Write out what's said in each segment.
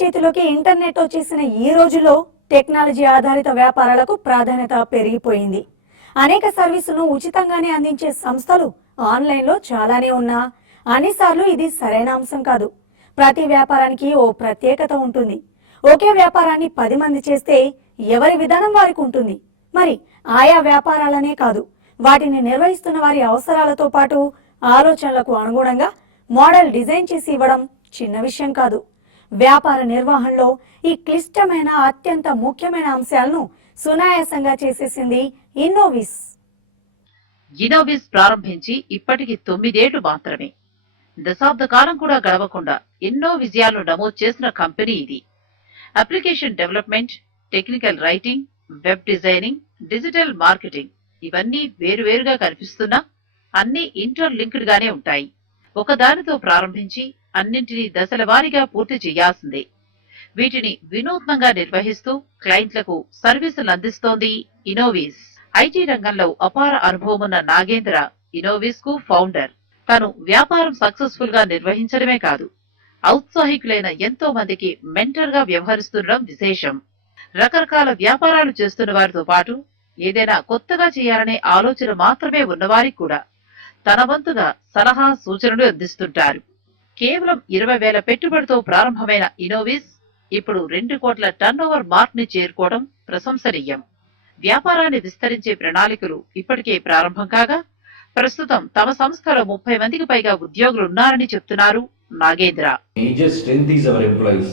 చేతిలోకి ఇంటర్నెట్ వచ్చేసిన ఈ రోజుల్లో టెక్నాలజీ ఆధారిత వ్యాపారాలకు ప్రాధాన్యత పెరిగిపోయింది. అనేక సర్వీసులను ఉచితంగానే అందించే సంస్థలు ఆన్లైన్లో చాలానే ఉన్నా అన్నిసార్లు ఇది సరైన అంశం కాదు. ప్రతి వ్యాపారానికి ఓ ప్రత్యేకత ఉంటుంది. ఒకే వ్యాపారాన్ని 10 మంది చేస్తే ఎవరి విధానం వారికి ఉంటుంది. మరి ఆయా వ్యాపారాలనే కాదు, వాటిని నిర్వహిస్తున్న వారి అవసరాలతో పాటు ఆలోచనలకు అనుగుణంగా మోడల్ డిజైన్ చేసి ఇవ్వడం చిన్న విషయం కాదు. వ్యాపార నిర్వహణలో ఈ క్లిష్టమైన అత్యంత ముఖ్యమైన అంశాలను సునాయాసంగా చేసేసింది ఇన్నోవిస్. ఇన్నోవిస్ ప్రారంభించి ఇప్పటికి 9 ఏళ్లు మాత్రమే. దశాబ్ద కాలం కూడా గడవకుండా ఎన్నో విజయాలను నమోదు చేసిన కంపెనీ ఇది. Application development, technical writing, web designing, digital marketing ఇవన్నీ వేరువేరుగా కనిపిస్తున్నా అన్ని ఇంటర్ లింక్డ్ గానే ఉంటాయి. ఒకదానితో ప్రారంభించి అన్నింటినీ దశల వారీగా పూర్తి చేయాల్సిందే. వీటిని వినూత్నంగా నిర్వహిస్తూ క్లయింట్లకు సర్వీసులు అందిస్తోంది ఇన్నోవిస్. ఐటీ రంగంలో అపార అనుభవం ఉన్న నాగేంద్ర ఇన్నోవిస్ కు ఫౌండర్. తను వ్యాపారం సక్సెస్ఫుల్ గా నిర్వహించడమే కాదు, ఔత్సాహికులైన ఎంతో మందికి మెంటర్ గా వ్యవహరిస్తుండడం విశేషం. రకరకాల వ్యాపారాలు చేస్తున్న వారితో పాటు ఏదైనా కొత్తగా చేయాలనే ఆలోచన మాత్రమే ఉన్నవారికి కూడా తన వంతుగా సలహా సూచనలు అందిస్తుంటారు. కేవలం 20,000 పెట్టుబడితో ప్రారంభమైన ఇన్నోవిస్ ఇప్పుడు 2 కోట్ల టర్నోవర్ మార్క్ ని చేరుకోవడం ప్రశంసనీయం. వ్యాపారాన్ని విస్తరించే ప్రణాళికలు ఇప్పటికే ప్రారంభం కాగా ప్రస్తుతం తమ సంస్థలో 30 మందికి పైగా ఉద్యోగులున్నారని చెప్తున్నారు Nagendra. Major strength is our employees.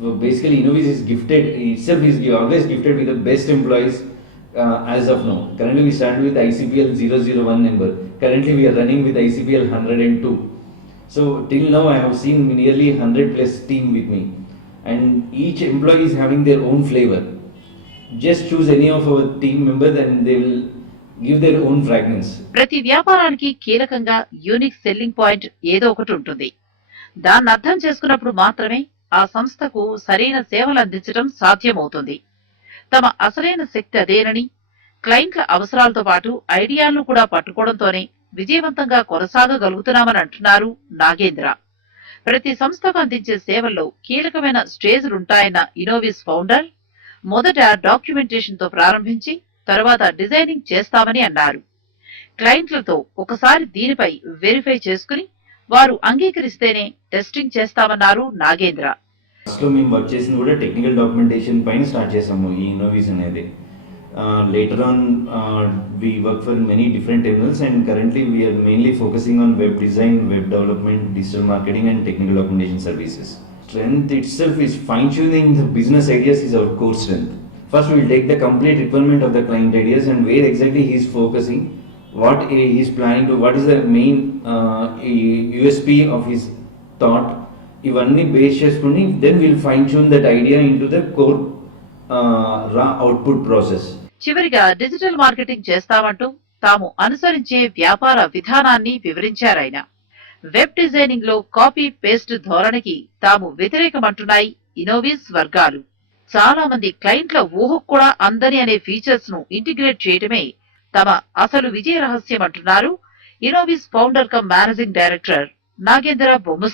So basically, Innovis is gifted itself is always gifted with the best employees as of now. Currently, we stand with ICPL 001 number. Currently, we are running with ICPL 102. So till now, I have seen nearly 100 plus team with me, and each employee is having their own flavor. Just choose any of our team members, and they will give their own fragrance. ప్రతి వ్యాపారానికి కీలకంగా unique selling point ఏదో ఒకటి ఉంటుంది. దాన్ని అర్థం చేసుకున్నప్పుడు మాత్రమే ఆ సంస్థకు సరైన సేవలు అందించడం సాధ్యమవుతుంది. తమ అసలైన శక్తి అదేనని, క్లయింట్ల అవసరాలతో పాటు ఐడియాలను కూడా పట్టుకోవడంతోనే విజయవంతంగా కొనసాగగలుగుతున్నామని అంటున్నారు నాగేంద్ర. ప్రతి సంస్థకు అందించే సేవల్లో కీలకమైన స్టేజ్లుంటాయన్న ఇన్నోవిస్ ఫౌండర్ మొదట డాక్యుమెంటేషన్ తో ప్రారంభించి తర్వాత డిజైనింగ్ చేస్తామని అన్నారు. క్లయింట్లతో ఒకసారి దీనిపై వెరిఫై చేసుకుని వారు అంగీకరిస్తేనే టెస్టింగ్ చేస్తామన్నారు నాగేంద్ర. ఫస్ట్లో మేము వర్క్ చేసింది కూడా టెక్నికల్ డాక్యుమెంటేషన్ పైన స్టార్ట్ చేసాము ఈ ఇన్నోవిస్ అనేది. Later on we work for many different terminals, and currently we are mainly focusing on web design, web development, digital marketing and technical documentation services. Strength itself is fine tuning the business ideas is our core strength. First we will take the complete requirement of the client ideas and where exactly he is focusing, what he is planning to, what is the main USP of his thought. ఇవన్నీ base చేసుకుని then we'll fine tune that idea into the core raw output process. చివరిగా digital marketing చేస్తామంటూ తాము అనుసరించే వ్యాపార విధానాన్ని వివరించారాయన. Web designing లో copy paste ధోరణికి తాము వ్యతిరేకమంటున్నాయి ఇన్నోవిస్ వర్గాలు. చాలా మంది క్లయింట్ల ఊహకు కూడా అందని అనే ఫీచర్స్ ను ఇంటిగ్రేట్ చేయడమే తమ అసలు విజయ రహస్యం అంటున్నారు Innovis founder cum managing director Nagendra బొమ్మ.